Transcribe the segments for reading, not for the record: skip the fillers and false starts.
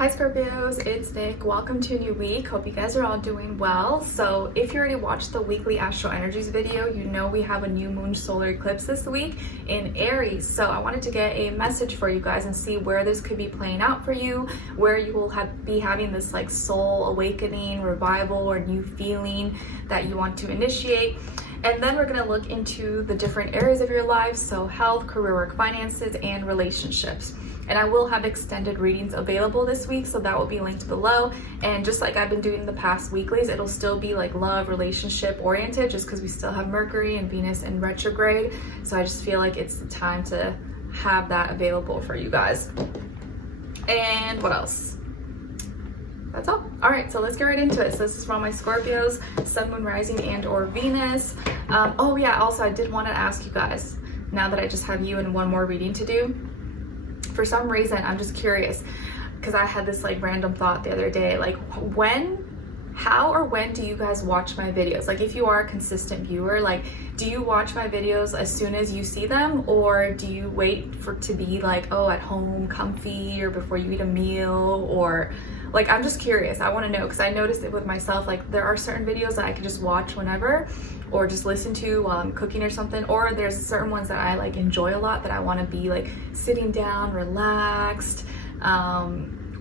Hi Scorpios, it's Nick. Welcome to a new week. Hope you guys are all doing well. So if you already watched the weekly astro energies video, you know we have a new moon solar eclipse this week in Aries. So I wanted to get a message for you guys and see where this could be playing out for you, where you will be having this like soul awakening, revival, or new feeling that you want to initiate. And then we're going to look into the different areas of your life, so health, career, work, finances, and relationships. And I will have extended readings available this week, so that will be linked below. And just like I've been doing the past weeklies, it'll still be like love, relationship oriented, just because we still have Mercury and Venus in retrograde. So I just feel like it's the time to have that available for you guys. And what else? That's all. All right, so let's get right into it. So this is for all my Scorpios, Sun, Moon, Rising, and or Venus. Oh yeah, also I did want to ask you guys, now that I just have you and one more reading to do, for some reason, I'm just curious, because I had this like random thought the other day, like how or when do you guys watch my videos? Like if you are a consistent viewer, like do you watch my videos as soon as you see them, or do you wait for to be like, oh, at home, comfy, or before you eat a meal, or like, I'm just curious. I want to know, because I noticed it with myself, like there are certain videos that I can just watch whenever, or just listen to while I'm cooking or something, or there's certain ones that I like enjoy a lot that I want to be like sitting down, relaxed,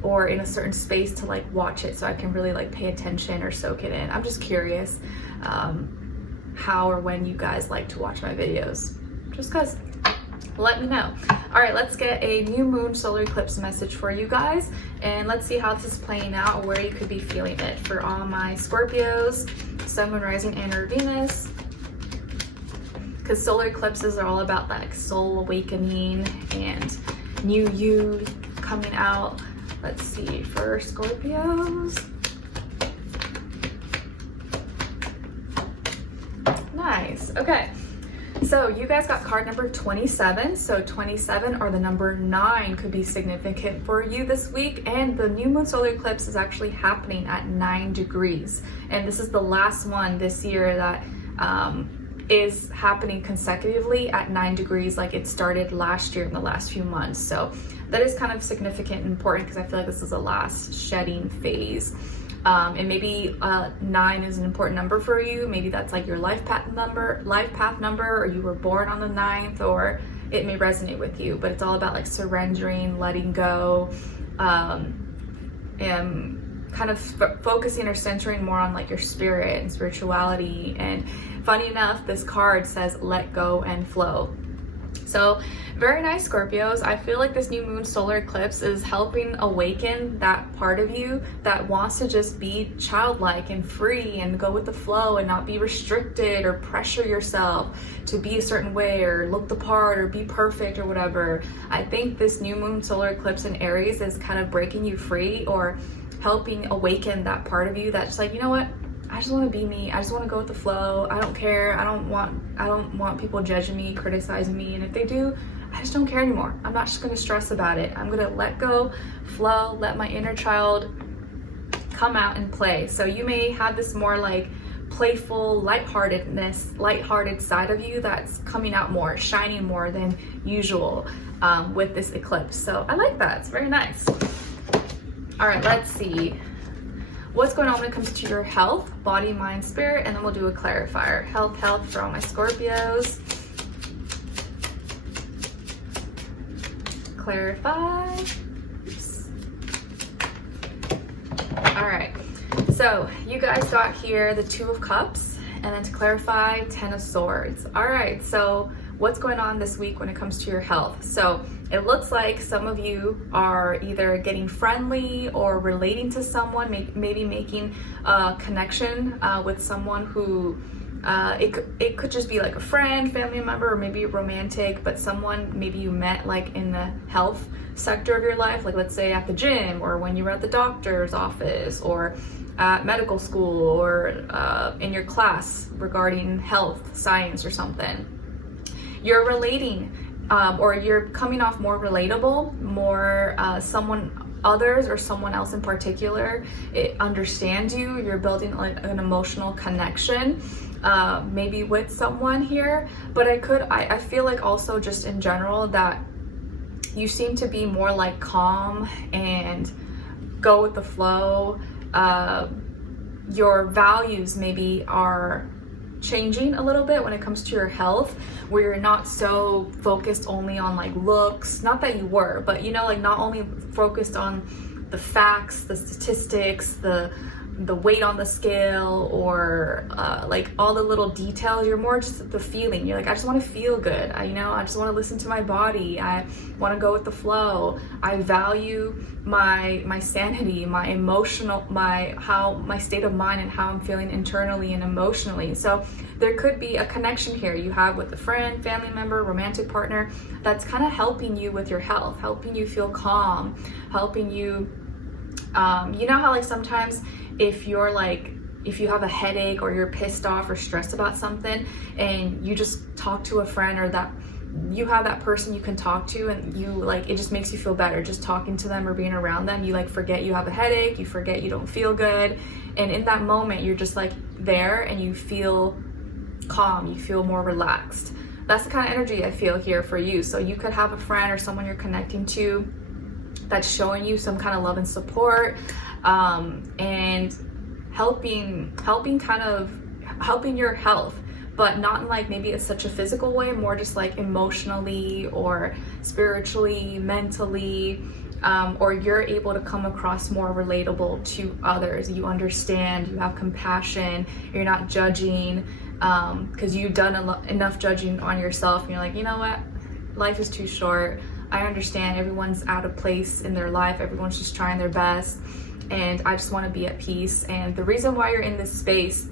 or in a certain space to like watch it so I can really like pay attention or soak it in. I'm just curious how or when you guys like to watch my videos, just because. Let me know. All right, let's get a new moon solar eclipse message for you guys, and let's see how this is playing out, where you could be feeling it for all my Scorpios, Sun, Moon, Rising, and or Venus, because solar eclipses are all about that like soul awakening and new you coming out. Let's see for Scorpios. Nice. Okay. So you guys got card number 27. So 27 or the number 9 could be significant for you this week. And the new moon solar eclipse is actually happening at 9 degrees. And this is the last one this year that is happening consecutively at 9 degrees, like it started last year in the last few months. So that is kind of significant and important, because I feel like this is the last shedding phase. And maybe 9 is an important number for you. Maybe that's like your life path number, or you were born on the 9th, or it may resonate with you. But it's all about like surrendering, letting go, and kind of focusing or centering more on like your spirit and spirituality. And funny enough, this card says let go and flow. So very nice, Scorpios. I feel like this new moon solar eclipse is helping awaken that part of you that wants to just be childlike and free and go with the flow and not be restricted or pressure yourself to be a certain way or look the part or be perfect or whatever. I think this new moon solar eclipse in Aries is kind of breaking you free, or helping awaken that part of you that's like, you know what? I just want to be me. I just want to go with the flow. I don't care. I don't want people judging me, criticizing me. And if they do, I just don't care anymore. I'm not just going to stress about it. I'm going to let go, flow, let my inner child come out and play. So you may have this more like playful, lighthearted side of you that's coming out more, shining more than usual with this eclipse. So I like that. It's very nice. All right, let's see what's going on when it comes to your health, body, mind, spirit, and then we'll do a clarifier. Health for all my Scorpios. Clarify. Oops. All right, so you guys got here the 2 of Cups, and then to clarify, 10 of Swords. All right, so what's going on this week when it comes to your health? So it looks like some of you are either getting friendly or relating to someone, maybe making a connection with someone who it could just be like a friend, family member, or maybe romantic, but someone maybe you met like in the health sector of your life, like let's say at the gym, or when you were at the doctor's office, or at medical school, or in your class regarding health, science, or something. You're relating, or you're coming off more relatable, more others or someone else in particular, it understands you. You're building like an emotional connection, maybe with someone here. But I feel like also just in general that you seem to be more like calm and go with the flow. Your values maybe are changing a little bit when it comes to your health, where you're not so focused only on like looks, not that you were, but you know, like not only focused on the facts, the statistics, the weight on the scale, or like all the little details. You're more just the feeling. You're like, I just want to feel good. I just want to listen to my body. I want to go with the flow. I value my sanity, my emotional, my state of mind, and how I'm feeling internally and emotionally. So there could be a connection here you have with a friend, family member, romantic partner that's kind of helping you with your health, helping you feel calm, helping you, you know how like sometimes if you have a headache or you're pissed off or stressed about something and you just talk to a friend, or that you have that person you can talk to, and you like, it just makes you feel better just talking to them or being around them. You like forget you have a headache, you forget you don't feel good, and in that moment you're just like there and you feel calm, you feel more relaxed. That's the kind of energy I feel here for you. So you could have a friend or someone you're connecting to that's showing you some kind of love and support, and helping your health, but not in like maybe it's such a physical way, more just like emotionally or spiritually, mentally, or you're able to come across more relatable to others. You understand, you have compassion, you're not judging, because you've done enough judging on yourself, and you're like, you know what, life is too short. I understand everyone's out of place in their life, everyone's just trying their best, and I just want to be at peace. And the reason why you're in this space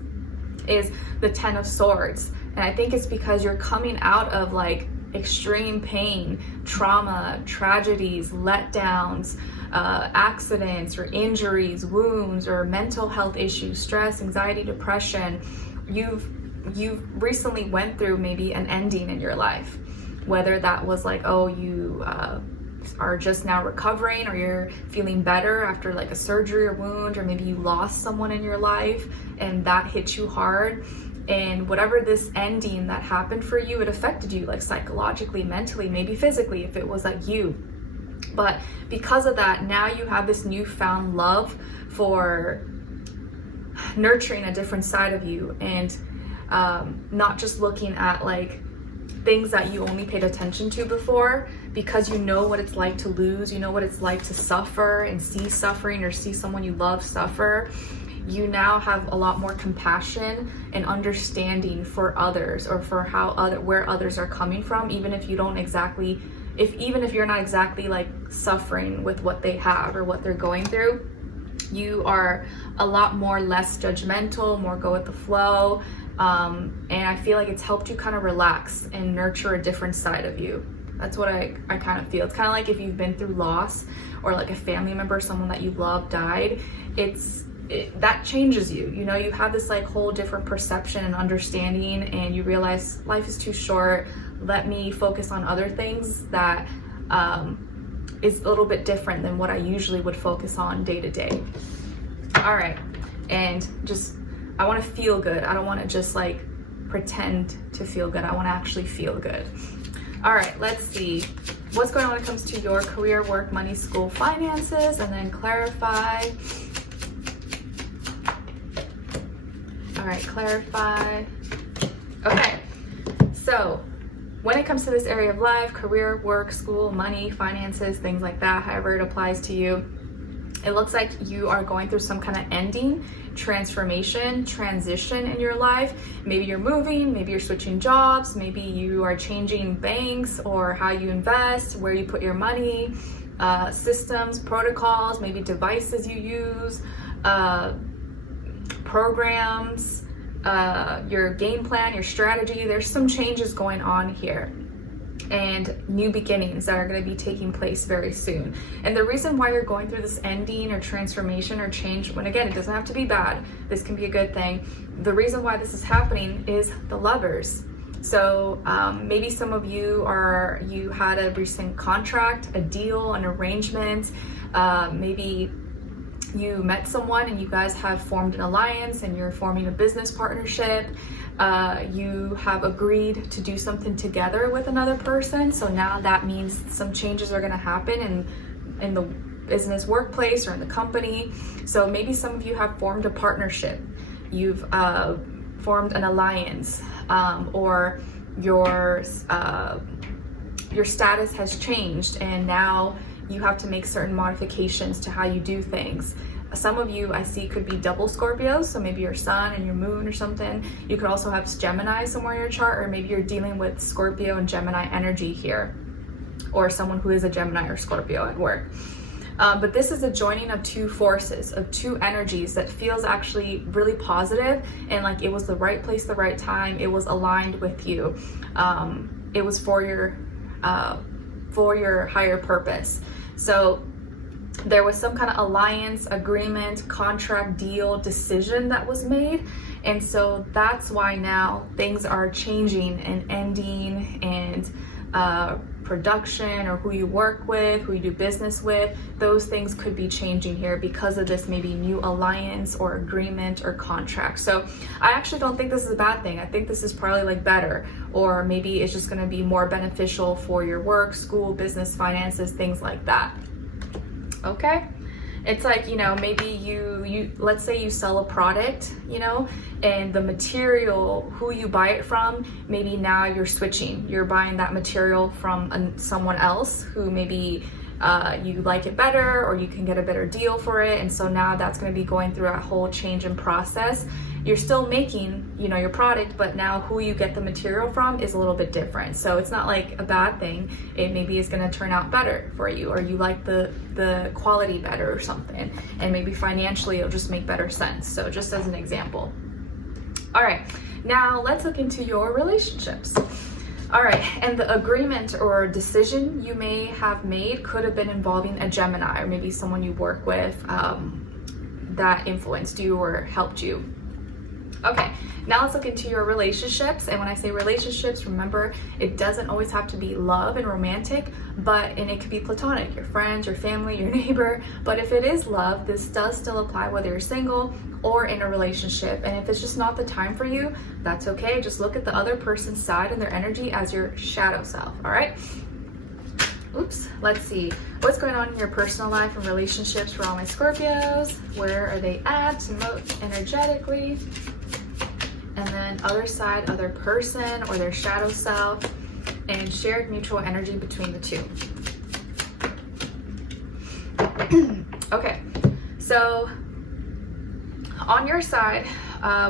is the 10 of Swords, and I think it's because you're coming out of like extreme pain, trauma, tragedies, letdowns, accidents or injuries, wounds, or mental health issues, stress, anxiety, depression. You've recently went through maybe an ending in your life, whether that was like, oh, you are just now recovering, or you're feeling better after like a surgery or wound, or maybe you lost someone in your life and that hit you hard. And whatever this ending that happened for you, it affected you like psychologically, mentally, maybe physically if it was like you. But because of that, now you have this newfound love for nurturing a different side of you, and not just looking at like things that you only paid attention to before, because you know what it's like to lose, you know what it's like to suffer and see suffering, or see someone you love suffer. You now have a lot more compassion and understanding for others, or for where others are coming from, even if you're not exactly like suffering with what they have or what they're going through. You are a lot more less judgmental, more go with the flow, and I feel like it's helped you kind of relax and nurture a different side of you. That's what I kind of feel. It's kind of like if you've been through loss, or like a family member, someone that you love died, that changes you. You know, you have this like whole different perception and understanding, and you realize life is too short. Let me focus on other things that is a little bit different than what I usually would focus on day to day. All right, and I want to feel good. I don't want to just like pretend to feel good. I want to actually feel good. All right, let's see what's going on when it comes to your career, work, money, school, finances, and then clarify. All right, clarify. Okay, so when it comes to this area of life, career, work, school, money, finances, things like that, however it applies to you, it looks like you are going through some kind of ending, transformation, transition in your life. Maybe you're moving, maybe you're switching jobs, maybe you are changing banks, or how you invest, where you put your money, systems, protocols, maybe devices you use, programs, your game plan, your strategy. There's some changes going on here, and new beginnings that are going to be taking place very soon. And the reason why you're going through this ending or transformation or change, when again, it doesn't have to be bad, this can be a good thing. The reason why this is happening is the Lovers. So maybe some of you had a recent contract, a deal, an arrangement, maybe you met someone and you guys have formed an alliance and you're forming a business partnership. You have agreed to do something together with another person. So now that means some changes are going to happen in the business workplace or in the company. So maybe some of you have formed a partnership. You've formed an alliance, or your status has changed and now you have to make certain modifications to how you do things. Some of you I see could be double Scorpios, so maybe your sun and your moon or something. You could also have Gemini somewhere in your chart, or maybe you're dealing with Scorpio and Gemini energy here, or someone who is a Gemini or Scorpio at work. But this is a joining of two forces, of two energies that feels actually really positive, and like it was the right place, the right time. It was aligned with you. It was for your higher purpose. So there was some kind of alliance, agreement, contract, deal, decision that was made. And so that's why now things are changing and ending, and production or who you work with, who you do business with, those things could be changing here because of this maybe new alliance or agreement or contract. So I actually don't think this is a bad thing. I think this is probably like better, or maybe it's just going to be more beneficial for your work, school, business, finances, things like that. Okay. It's like, you know, maybe you let's say you sell a product, you know, and the material, who you buy it from, maybe now you're switching. You're buying that material from someone else who maybe you like it better, or you can get a better deal for it. And so now that's going to be going through a whole change in process. You're still making, you know, your product, but now who you get the material from is a little bit different. So it's not like a bad thing. It maybe is going to turn out better for you, or you like the quality better or something. And maybe financially it'll just make better sense. So just as an example. All right, now let's look into your relationships. All right, and the agreement or decision you may have made could have been involving a Gemini, or maybe someone you work with that influenced you or helped you. Okay, now let's look into your relationships. And when I say relationships, remember, it doesn't always have to be love and romantic, and it could be platonic, your friends, your family, your neighbor. But if it is love, this does still apply whether you're single or in a relationship. And if it's just not the time for you, that's okay. Just look at the other person's side and their energy as your shadow self, all right? Oops, let's see. What's going on in your personal life and relationships for all my Scorpios? Where are they at energetically? And then other side, other person, or their shadow self, and shared mutual energy between the two. Okay, so on your side,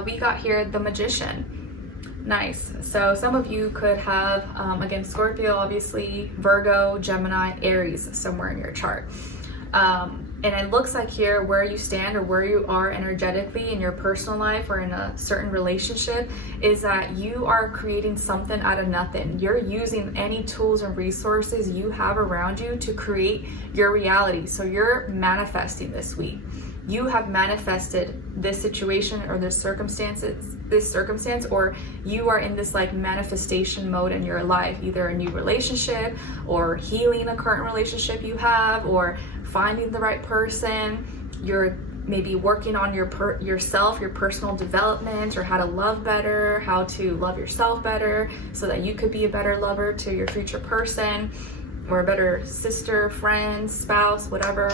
we got here the Magician. Nice. So some of you could have, again, Scorpio, obviously, Virgo, Gemini, Aries, somewhere in your chart. And it looks like here where you stand or where you are energetically in your personal life or in a certain relationship is that you are creating something out of nothing. You're using any tools and resources you have around you to create your reality. So you're manifesting this week. You have manifested this situation or this circumstance, or you are in this like manifestation mode in your life, either a new relationship or healing a current relationship you have, or finding the right person. You're maybe working on yourself, your personal development, or how to love better, how to love yourself better so that you could be a better lover to your future person, or a better sister, friend, spouse, whatever.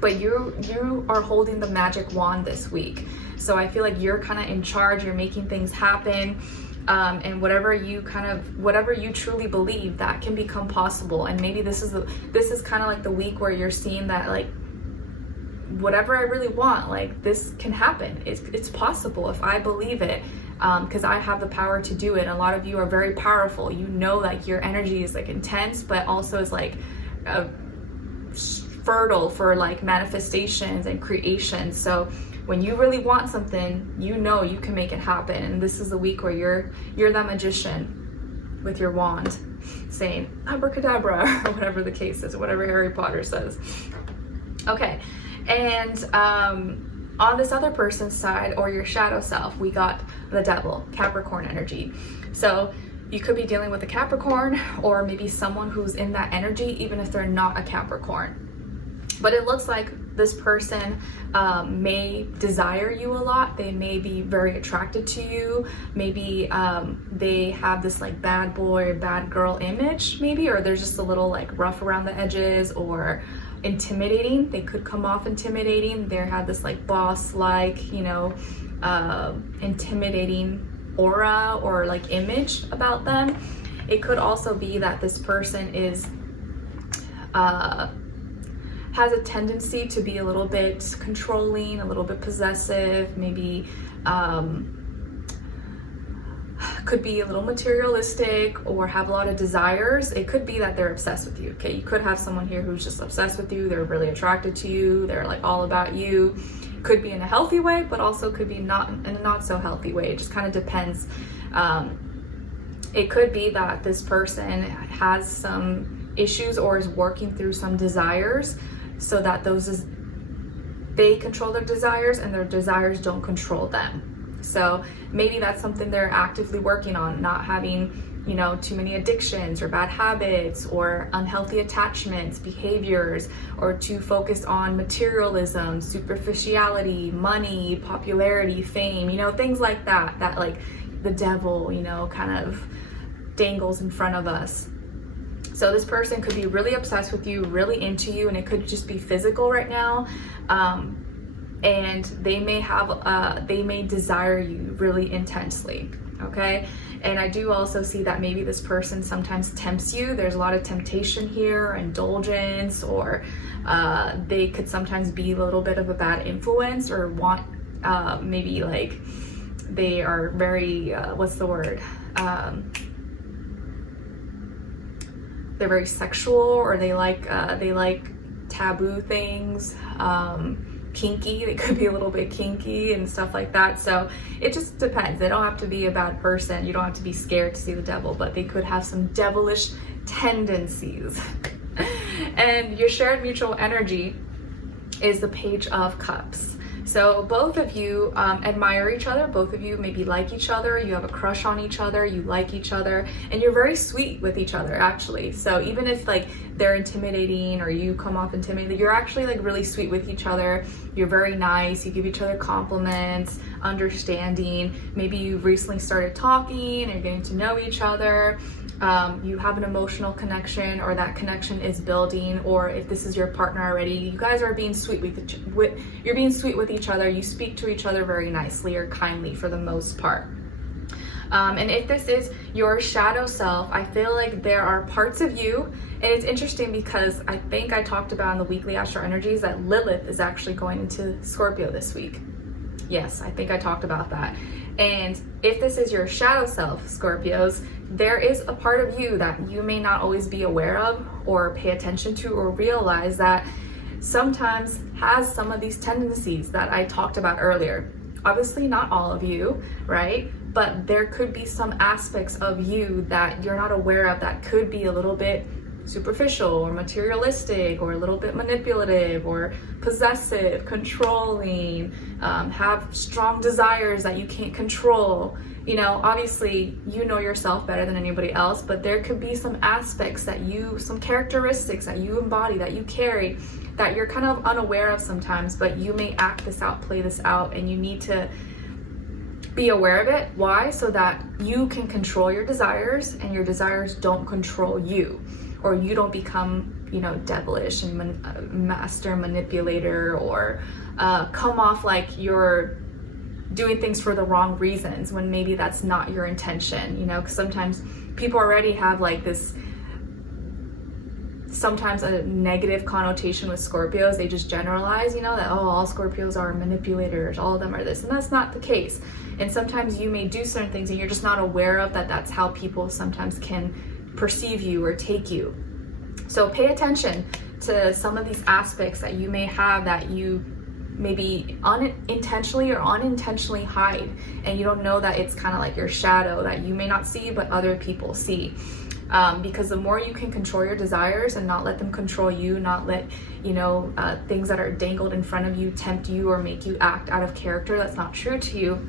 But you are holding the magic wand this week. So I feel like you're kind of in charge, you're making things happen. And whatever you truly believe, that can become possible. And maybe this is kind of like the week where you're seeing that, like, whatever I really want, like, this can happen. It's possible if I believe it, because I have the power to do it. And a lot of you are very powerful. You know, like, your energy is like intense, but also is like fertile for like manifestations and creation. So when you really want something, you know you can make it happen. And this is the week where you're that magician with your wand saying abracadabra, or whatever the case is, whatever Harry Potter says. Okay, and on this other person's side, or your shadow self, we got the Devil, Capricorn energy. So you could be dealing with a Capricorn, or maybe someone who's in that energy, even if they're not a Capricorn. But it looks like this person may desire you a lot. They may be very attracted to you. Maybe they have this like bad boy or bad girl image, maybe, or there's just a little like rough around the edges, or intimidating. They could come off intimidating. They have this like boss-like, you know, intimidating aura or like image about them. It could also be that this person is has a tendency to be a little bit controlling, a little bit possessive, maybe could be a little materialistic or have a lot of desires. It could be that they're obsessed with you. Okay, you could have someone here who's just obsessed with you. They're really attracted to you. They're like all about you. Could be in a healthy way, but also could be not in a not so healthy way. It just kind of depends. It could be that this person has some issues or is working through some desires, so that they control their desires and their desires don't control them. So maybe that's something they're actively working on, not having, you know, too many addictions or bad habits or unhealthy attachments, behaviors, or too focused on materialism, superficiality, money, popularity, fame, you know, things like that, that like the devil, you know, kind of dangles in front of us. So this person could be really obsessed with you, really into you, and it could just be physical right now. And they may desire you really intensely, okay? And I do also see that maybe this person sometimes tempts you. There's a lot of temptation here, indulgence, or they could sometimes be a little bit of a bad influence, or want maybe like they are very, what's the word? They're very sexual, or they like taboo things, kinky. They could be a little bit kinky and stuff like that. So it just depends. They don't have to be a bad person. You don't have to be scared to see the devil, but they could have some devilish tendencies. And your shared mutual energy is the Page of Cups. So both of you admire each other. Both of you maybe like each other. You have a crush on each other. You like each other, and you're very sweet with each other, actually. So even if like they're intimidating or you come off intimidating, you're actually like really sweet with each other. You're very nice. You give each other compliments, understanding. Maybe you've recently started talking and you're getting to know each other. You have an emotional connection, or that connection is building, or if this is your partner already, you guys are being sweet you're being sweet with each other. You speak to each other very nicely or kindly for the most part. And if this is your shadow self, I feel like there are parts of you, and it's interesting because I think I talked about in the weekly astro energies that Lilith is actually going into Scorpio this week. Yes, I think I talked about that. And if this is your shadow self, Scorpios, there is a part of you that you may not always be aware of or pay attention to or realize that sometimes has some of these tendencies that I talked about earlier. Obviously not all of you, right? But there could be some aspects of you that you're not aware of that could be a little bit superficial or materialistic or a little bit manipulative or possessive, controlling, have strong desires that you can't control. You know, obviously you know yourself better than anybody else, but there could be some aspects that some characteristics that you embody, that you carry, that you're kind of unaware of sometimes, but you may act this out, play this out, and you need to be aware of it. Why? So that you can control your desires and your desires don't control you, or you don't become, you know, devilish and master manipulator, or come off like you're doing things for the wrong reasons when maybe that's not your intention, you know, because sometimes people already have like this, sometimes a negative connotation with Scorpios. They just generalize, you know, that, oh, all Scorpios are manipulators, all of them are this, and that's not the case. And sometimes you may do certain things and you're just not aware of that. That's how people sometimes can perceive you or take you. So pay attention to some of these aspects that you may have that you maybe unintentionally or unintentionally hide, and you don't know that it's kind of like your shadow that you may not see but other people see. Because the more you can control your desires and not let them control you, not let, you know, things that are dangled in front of you tempt you or make you act out of character that's not true to you,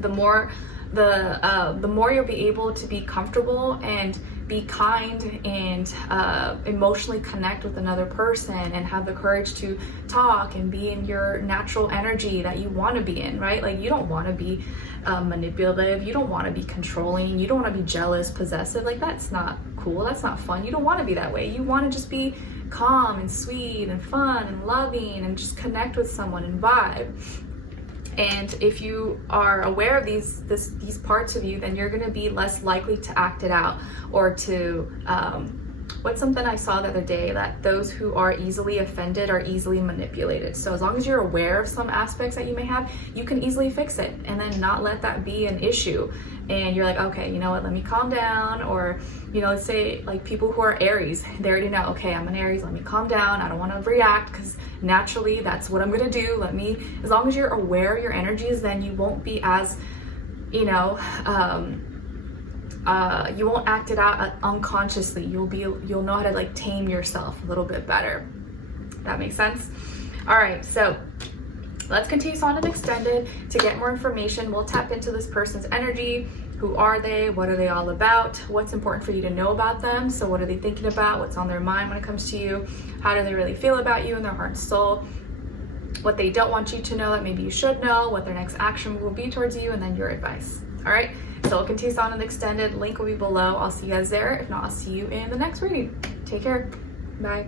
the more you'll be able to be comfortable and be kind and emotionally connect with another person and have the courage to talk and be in your natural energy that you want to be in, right? Like, you don't want to be manipulative, you don't want to be controlling, you don't want to be jealous, possessive. Like, that's not cool, that's not fun. You don't want to be that way. You want to just be calm and sweet and fun and loving and just connect with someone and vibe. And if you are aware of these parts of you, then you're going to be less likely to act it out or to what's something I saw the other day, that those who are easily offended are easily manipulated. So as long as you're aware of some aspects that you may have, you can easily fix it and then not let that be an issue. And you're like, okay, you know what, let me calm down. Or, you know, let's say like people who are Aries, they already know, okay, I'm an Aries, let me calm down. I don't want to react because naturally that's what I'm going to do. As long as you're aware of your energies, then you won't be as, you know, you won't act it out unconsciously. You'll know how to like tame yourself a little bit better. That makes sense? All right, so let's continue on and extended. To get more information, we'll tap into this person's energy. Who are they? What are they all about? What's important for you to know about them? So what are they thinking about? What's on their mind when it comes to you? How do they really feel about you in their heart and soul? What they don't want you to know that maybe you should know, what their next action will be towards you, and then your advice. All right, so we'll continue on and extended. Link will be below. I'll see you guys there. If not, I'll see you in the next reading. Take care. Bye.